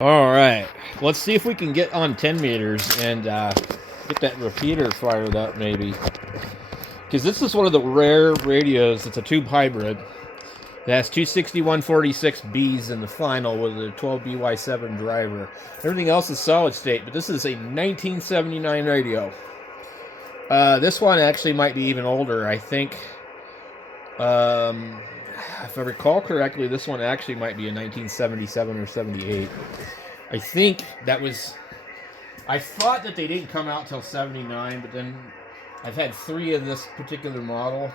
All right, let's see if we can get on 10 meters and get that repeater fired up, maybe. Because this is one of the rare radios. It's a tube hybrid. It has two 6146Bs in the final with a 12BY7 driver. Everything else is solid state, but this is a 1979 radio. This one actually might be even older. I think, if I recall correctly, this one actually might be a 1977 or 78. I think that was... I thought that they didn't come out till 79, but then I've had 3 of this particular model.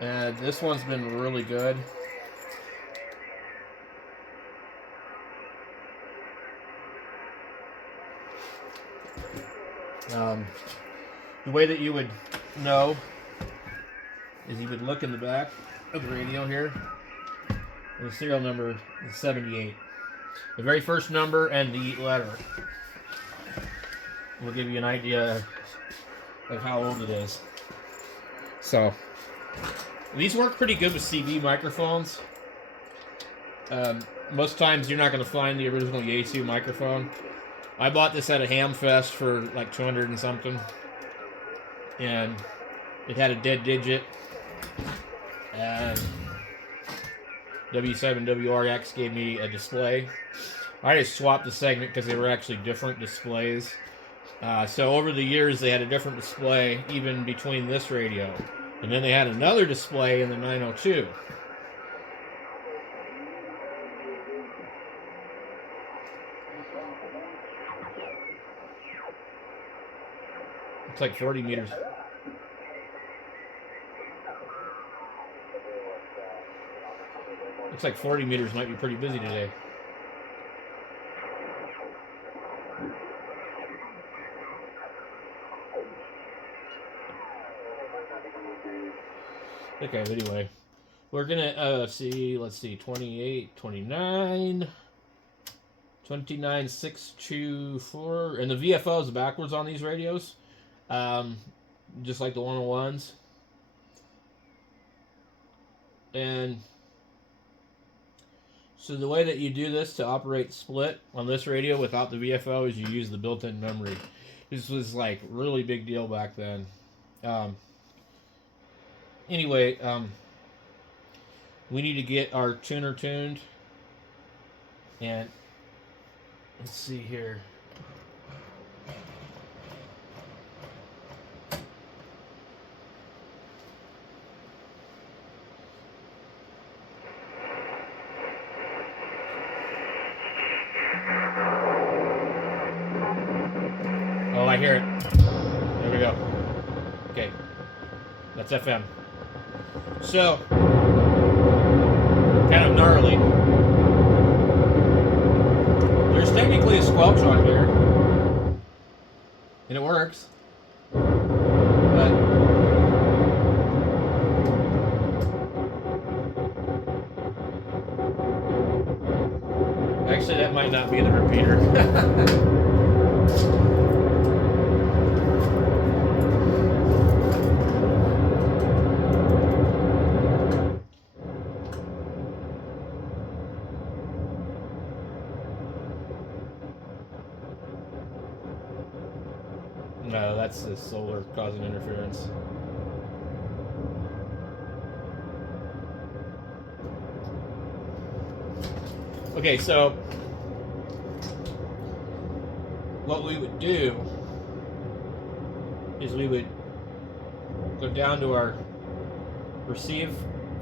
And this one's been really good. The way that you would know is you would look in the back of the radio here. And the serial number is 78. The very first number and the letter will give you an idea of how old it is. So, these work pretty good with CB microphones. Most times you're not going to find the original Yaesu microphone. I bought this at a Hamfest for like 200 and something. And it had a dead digit. And W7WRX gave me a display. I just swapped the segment because they were actually different displays. So over the years they had a different display even between this radio. And then they had another display in the 902. It's like 40 meters. Looks like 40 meters might be pretty busy today. Okay, but anyway, we're gonna see, let's see, 28, 29, 29, 624, and the VFO is backwards on these radios, just like the 101s. And so the way that you do this to operate split on this radio without the VFO is you use the built-in memory. This was like really big deal back then. Anyway, we need to get our tuner tuned. And let's see here. Oh, I hear it. There we go. Okay. That's FM. So, kind of gnarly. There's technically a squelch on here. And it works. But actually, that might not be the repeater. No, that's the solar causing interference. Okay, so what we would do is we would go down to our receive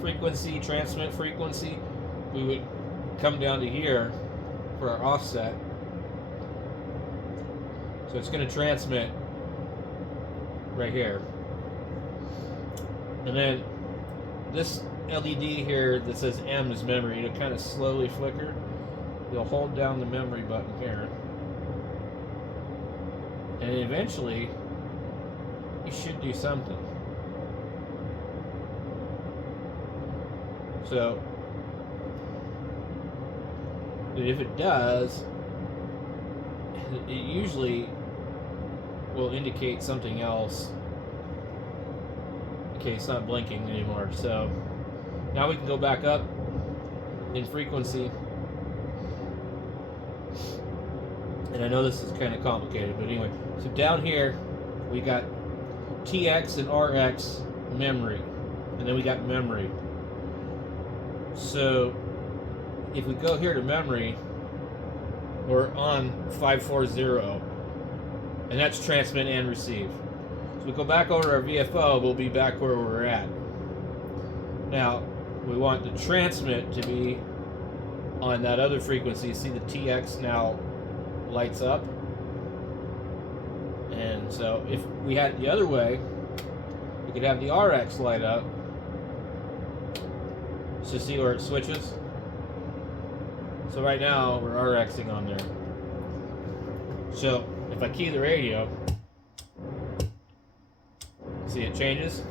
frequency, transmit frequency. We would come down to here for our offset. So it's going to transmit right here. And then this LED here that says M is memory, it'll kind of slowly flicker. You'll hold down the memory button here. And eventually, you should do something. So, if it does, it usually will indicate something else. Okay, it's not blinking anymore. So now we can go back up in frequency And I know this is kind of complicated, but anyway. So down here, we got TX and RX memory. And then we got memory. So if we go here to memory, we're on 540. And that's transmit and receive. So we go back over our VFO, we'll be back where we're at. Now, we want the transmit to be on that other frequency. See the TX now lights up. And so if we had it the other way, we could have the RX light up. So see where it switches? So right now we're RXing on there. So if I key the radio, see it changes?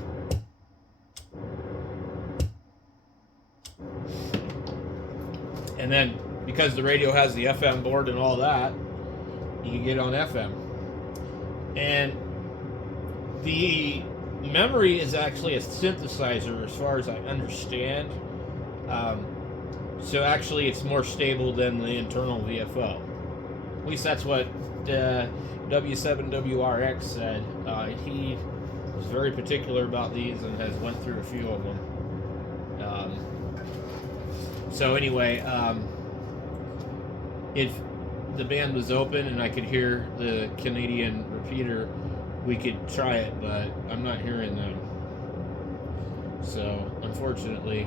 And then because the radio has the FM board and all that, you can get on FM. And the memory is actually a synthesizer as far as I understand. So actually it's more stable than the internal VFO. At least that's what W7WRX said. He was very particular about these and has went through a few of them. So anyway, if the band was open and I could hear the Canadian repeater, we could try it, but I'm not hearing them. So unfortunately,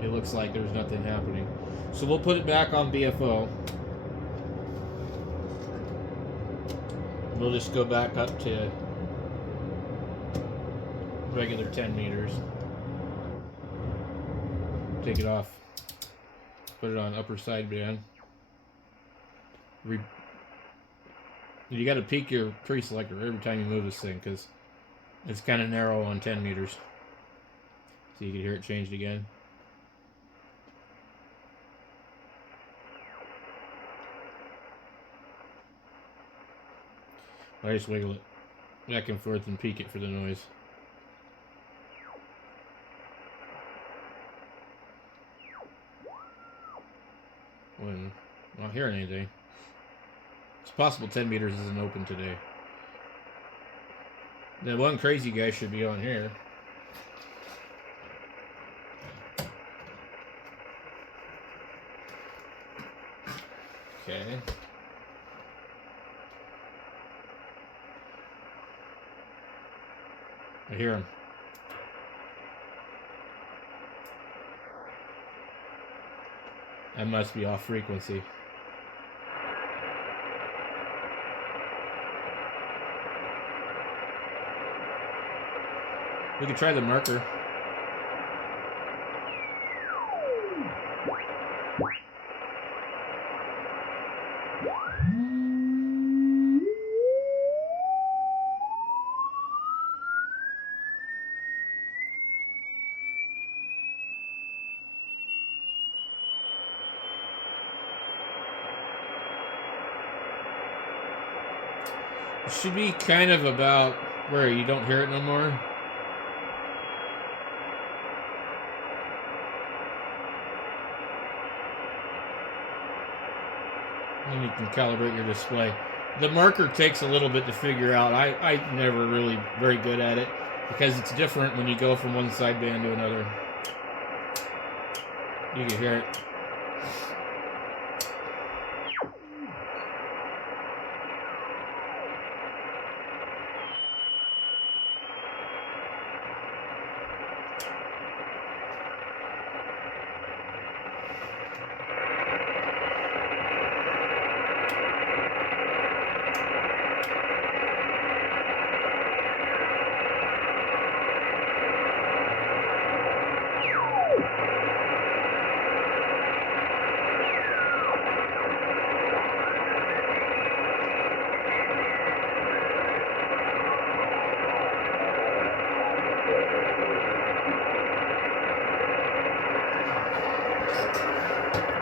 it looks like there's nothing happening. So we'll put it back on BFO. We'll just go back up to regular 10 meters. Take it off. Put it on upper sideband. You got to peak your pre-selector every time you move this thing because it's kind of narrow on 10 meters. So you can hear it changed again. I just wiggle it back and forth and peak it for the noise. When I'm not hearing anything. It's possible 10 meters isn't open today. The one crazy guy should be on here. Okay. I hear him. That must be off frequency. We could try the marker. It should be kind of about where you don't hear it no more. And you can calibrate your display. The marker takes a little bit to figure out. I'm never really very good at it because it's different when you go from one sideband to another. You can hear it.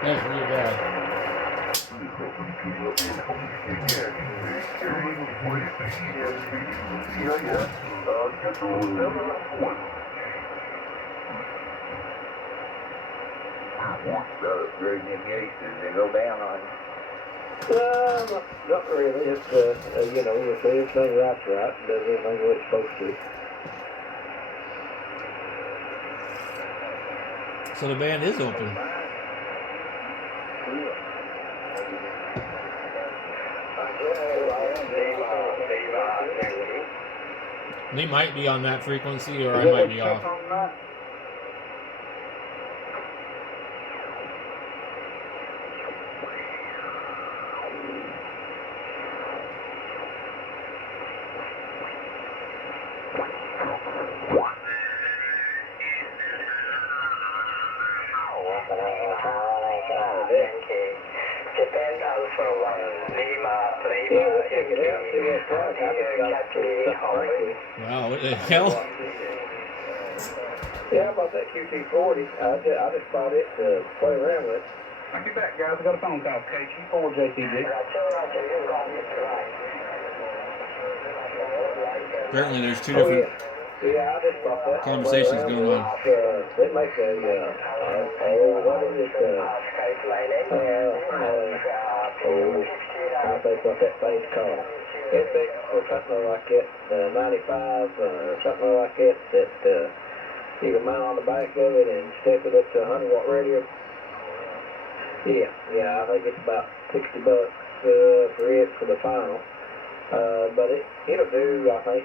That's really bad. During the yaesu, they go down on you. Not really. It's, you know, if everything right's right, does everything what it's supposed to. So the band is open. And they might be on that frequency, or I might be off. Wow, what the hell? Yeah, about that QT40. I just bought it to play around with. I'll be back, guys. I got a phone call. KG4 JTG. Apparently there's two different I just bought that. conversations going on. They make what is it? I think what that thing's called. FX or something like that, 95 or something like that, that you can mount on the back of it and step it up to a 100-watt radio. Yeah, I think it's about $60 for it for the final. But it'll do, I think,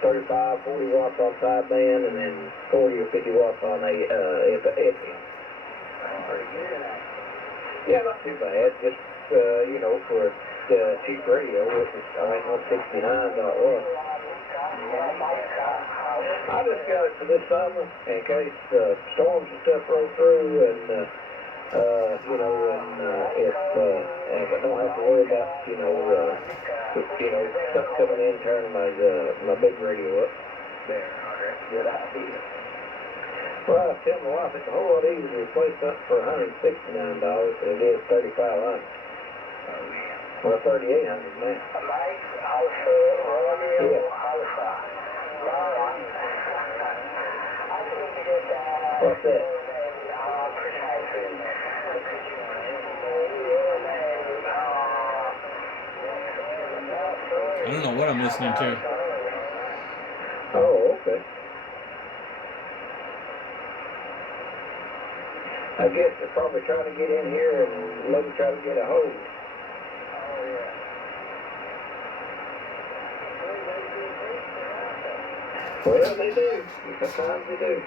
35, 40 watts on sideband and then 40 or 50 watts on a FM. Yeah, not too bad. Just, you know, for a cheap radio, which is, I think, 169 that was. I just got it for this summer in case storms and stuff roll through and, you know, and if I don't have to worry about, you know, stuff coming in, turning my big radio up. There, that's a good idea. Well, I was telling my wife it's a whole lot easier to replace something for $169 than it is $3,500. Oh, yeah. Well, $3,800 now. What's that? I don't know what I'm listening to. Oh, okay. I guess they're probably trying to get in here and maybe try to get a hold. Oh, yeah. Well, they do. Sometimes they do.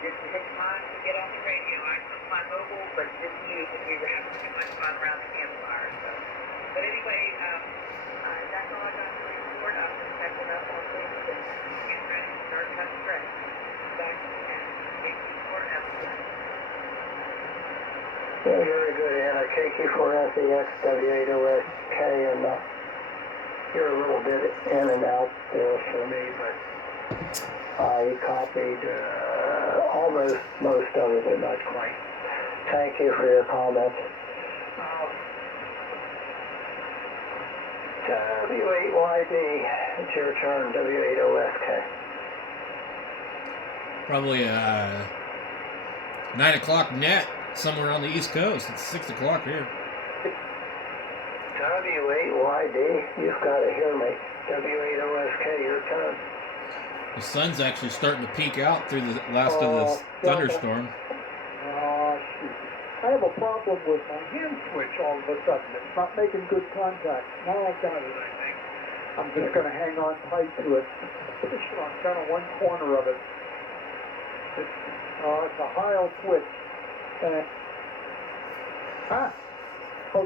Just took time to get on the radio. I took my mobile, but didn't use it. We were having too much fun around the campfire. So, but anyway, that's all I got to report. I'm just catching up on things and getting ready to start cutting grass. Back and KT4 episode. Well, very good, Anna. KT4SEX W8OSK, and you're a little bit in and out there for me, but I copied almost most of it, but not quite. Thank you for your comments. W8YD, it's your turn, W8OSK. Probably 9 o'clock net somewhere on the East Coast. It's 6 o'clock here. W8YD, you've got to hear me. W8OSK, your turn. The sun's actually starting to peek out through the last of this thunderstorm. Shoot. I have a problem with my hand switch all of a sudden. It's not making good contact. Now I've got it, I think. I'm just going to hang on tight to it. Push it on kind of one corner of it. It's a Heil switch. Okay. I'm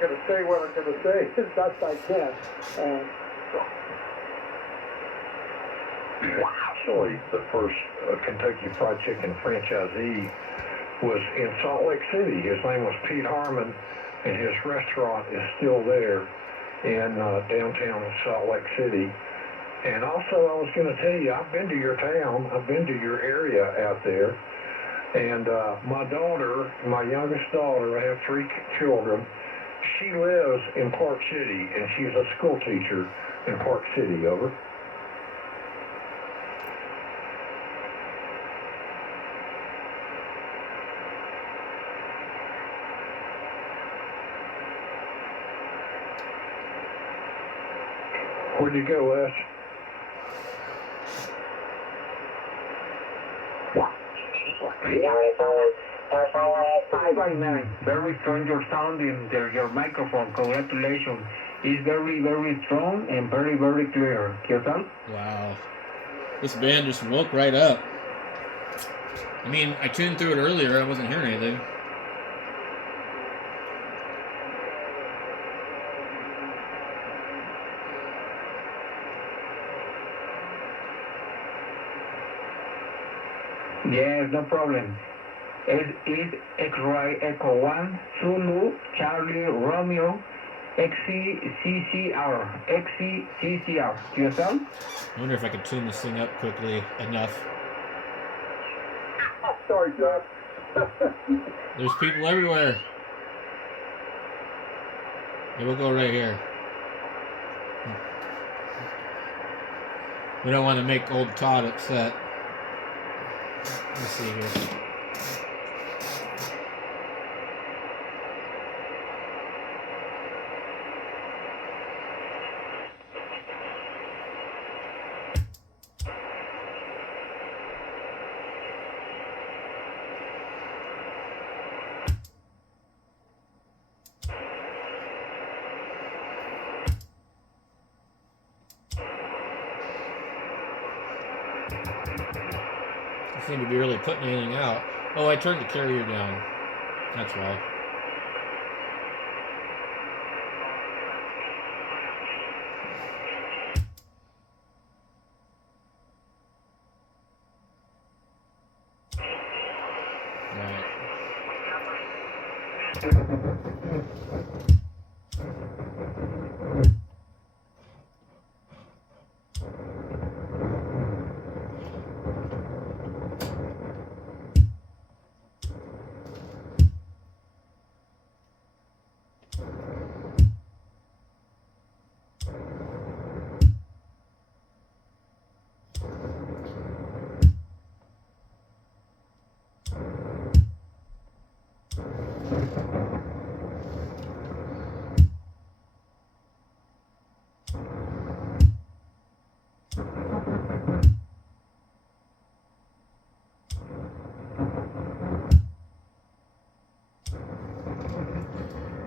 going to say what I'm going to say as best I can. Actually, the first Kentucky Fried Chicken franchisee was in Salt Lake City. His name was Pete Harmon, and his restaurant is still there in downtown Salt Lake City. And also, I was going to tell you, I've been to your town. I've been to your area out there. And my daughter, my youngest daughter, I have 3 children. She lives in Park City, and she's a school teacher in Park City. Over. Where'd you go, Wes? Very strong your sound in your microphone. Congratulations. It's very, very strong and very, very clear. ¿Qué tal? Wow. This band just woke right up. I mean, I tuned through it earlier. I wasn't hearing anything. Yes, no problem. It is X-Ray Echo 1, Zulu, Charlie, Romeo, XCCR. XCCR. ¿Qué tal? I wonder if I could tune this thing up quickly enough. Sorry, Jeff. There's people everywhere. Yeah, we'll go right here. We don't want to make old Todd upset. Let's see here. I seem to be really putting anything out. Oh, I turned the carrier down. That's why. Right.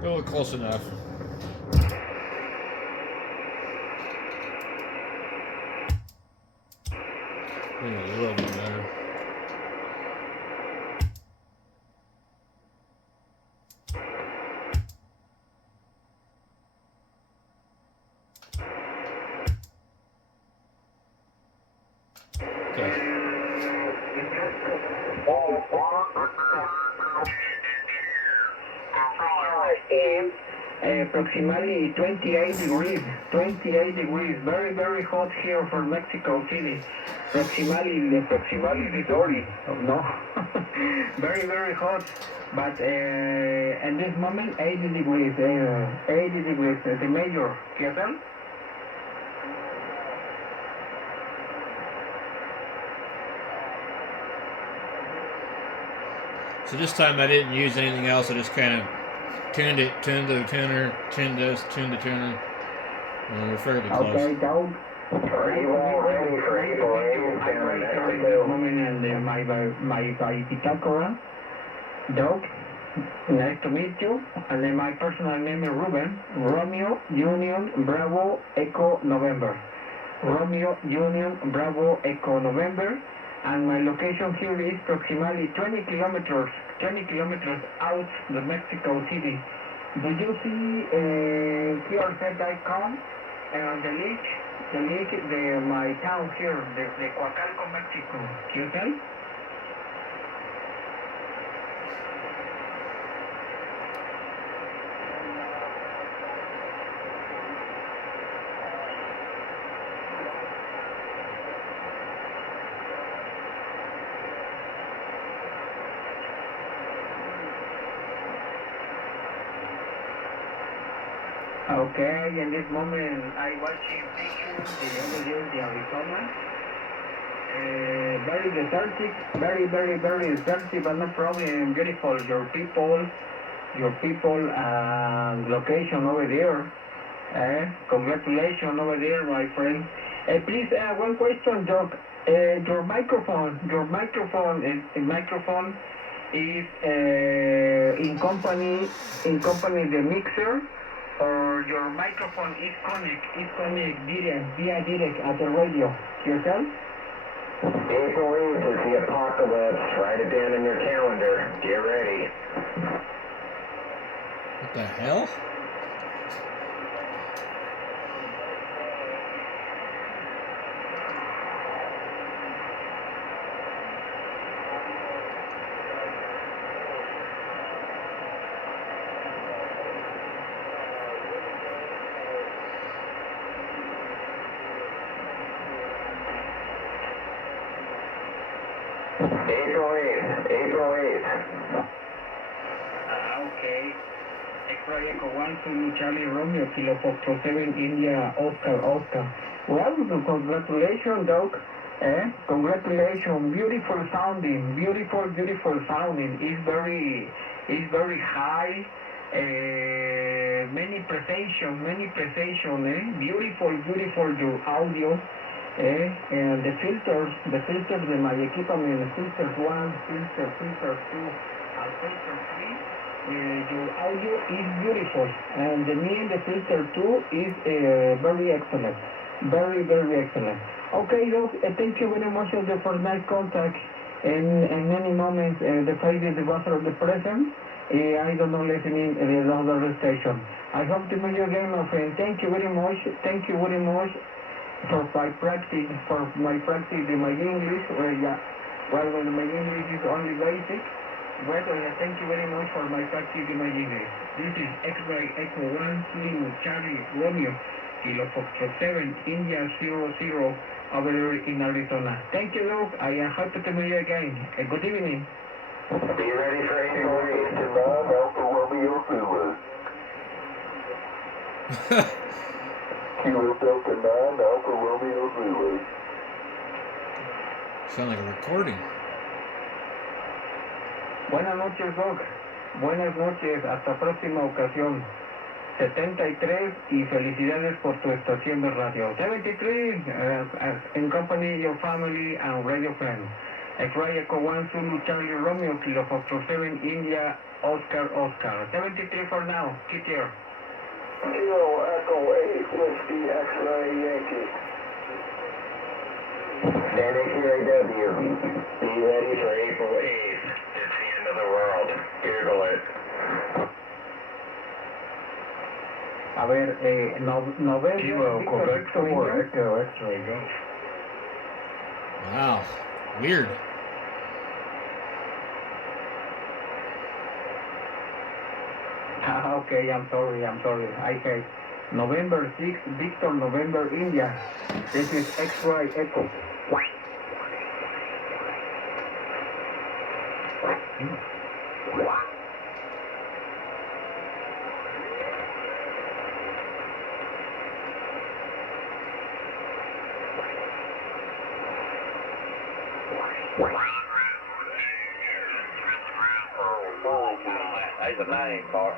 Oh, close enough. Maybe a little bit better. Okay. Approximately 28 degrees. 28 degrees. Very, very hot here for Mexico City. Approximately 30. No. Very, very hot. But at this moment, 80 degrees. 80 degrees. The major. ¿Qué tal? So this time I didn't use anything else. I just kind of tuned the tuner, tuned this, tuned the tuner. And we're fairly close. Okay, Doug. Are you all ready for Eagle A's down in Mexico? My Pitacora. Doug, nice to meet you. And then my personal name is Ruben. Romeo Union Bravo Echo November. Romeo Union Bravo Echo November. and my location here is approximately 20 kilometers out the Mexico City. Do you see here set icon and the link, my town here, the Coacalco, Mexico? You see? Okay, in this moment I watching pictures the other day in Arizona. Very desertic, very desertic, but no problem. Beautiful, your people, location over there. Congratulations over there, my friend. Please, one question, Doc. Your microphone is in company the mixer, or your microphone is connect via direct at the radio yourself? April 8th is the apocalypse. Write it down in your calendar. Get ready. What the hell? April 8th. Okay. X-Ray Echo 1 to Charlie Romeo, Kilo Foxtrot 7, India, Oscar. Well, congratulations, Doc. Congratulations. Beautiful sounding. It's very high. Many precision. Beautiful your audio. And the filters de my equipment, filter 1, filter 2, and filter 3, your audio is beautiful, and the filter 2 is very excellent, very excellent. Okay, Doc, thank you very much for nice contact, and any moment the Friday the was of the present, I don't know listening the other station. I hope to meet you again, my friend. Thank you very much for my practice in my English, well, my English is only basic, but thank you very much for my practice in my English. This is X-Ray Echo 1 Kilo Charlie Romeo, Kilo Foxtrot 7, India 00, over there in Arizona. Thank you, Luke. I am happy to meet you again. Good evening. Be ready for April 8th to 9 Alpha Romeo Zulu. Kilo Delta 9 Alpha Romeo Zulu. Sound like a recording. Buenas noches, Doc. Buenas noches. Hasta próxima ocasión. 73 y felicidades por tu estación de radio. 73, in company your family and radio friends. X-Ray Echo 1 Zulu Charlie Romeo, Kilo Foxtrot 7, India, Oscar. 73 for now. Keep here. Kilo Echo 8 Whiskey X-Ray Yankee. Standing QAW. Be ready for April 8th. It's the end of the world. Google it. A ver, November. Kilo Quebec 4 Echo X-Ray Go. Wow. Weird. Okay, I'm sorry. I hate November 6, Victor November, India. This is X-Ray Echo. There's a name, Bart.